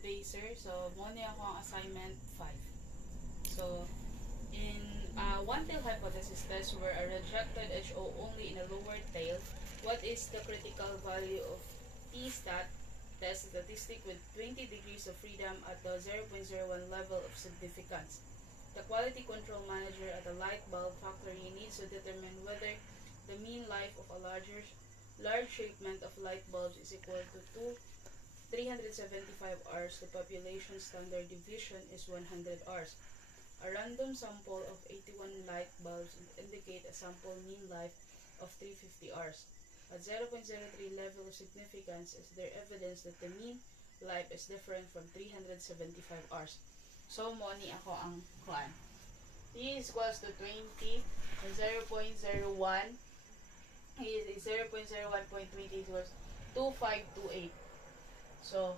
today, sir. So, muna ako ang assignment 5. So, in one-tail hypothesis test where a rejected HO only in a lower tail, what is the critical value of T-stat test statistic with 20 degrees of freedom at the 0.01 level of significance? The quality control manager at a light bulb factory needs to determine whether the mean life of a large shipment of light bulbs is equal to 375 hours. The population standard deviation is 100 hours. A random sample of 81 light bulbs indicate a sample mean life of 350 hours. At 0.03 level of significance, is there evidence that the mean life is different from 375 hours? So, mo ni ako ang kuan. T is equals to 20, 0.01 is 0.01.20 equals 2528. So,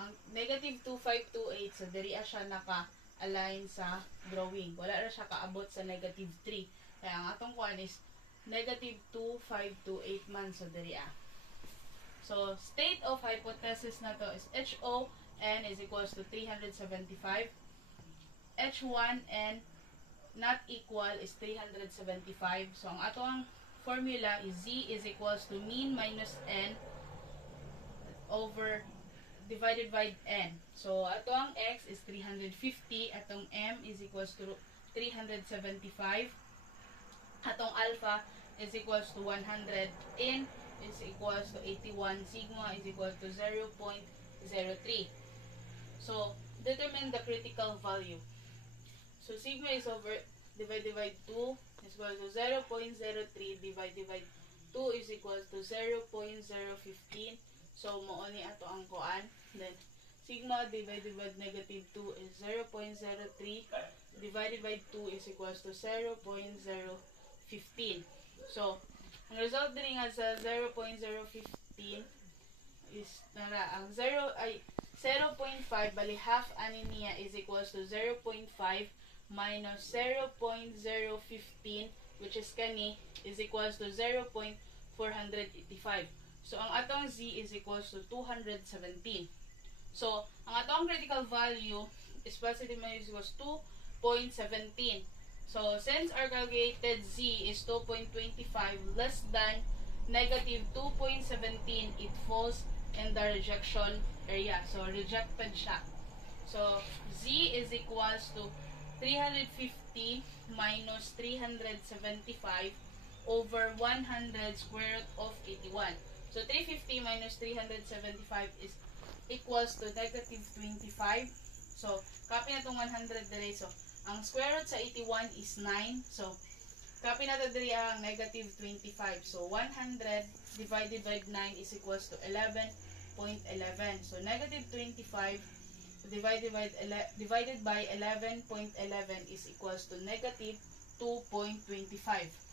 ang negative 2528, so diri siya naka-align sa drawing. Wala na siya kaabot sa negative 3. Kaya ang atong kuan is negative 2528 man, so diri So, state of hypothesis na to is HON is equals to 375. H1N not equal is 375. So, ang atong formula is Z is equals to mean minus N over divided by N. So, atong X is 350. Atong M is equals to 375. Atong alpha is equals to 100. N is equals to 81. Sigma is equal to 0.03. So, determine the critical value. So, sigma is over divided by 2 is equal to 0.03 divided by 2 is equal to 0.015. So, mauni ato ang kuan. Then, sigma divided by negative 2 is 0.03 divided by 2 is equals to 0.015. So, ang result din nga sa 0.015 is nara ang 0.5 bali half ani niya is equals to 0.5 minus 0.015 which is kani is equals to 0.485. So, ang atong Z is equals to 217. So, ang atong critical value is positive minus equals 2.17. So, since our calculated Z is 2.25 less than negative 2.17, it falls in the rejection area. So, rejected siya. So, Z is equals to 350 minus 375 over 100 square root of 81. So, 350 minus 375 is equals to negative 25. So, copy na itong 100 dali. So, ang square root sa 81 is 9. So, copy na ito dali ang negative 25. So, 100 divided by 9 is equals to 11.11. So, negative 25 divided by 11.11 is equals to negative 2.25.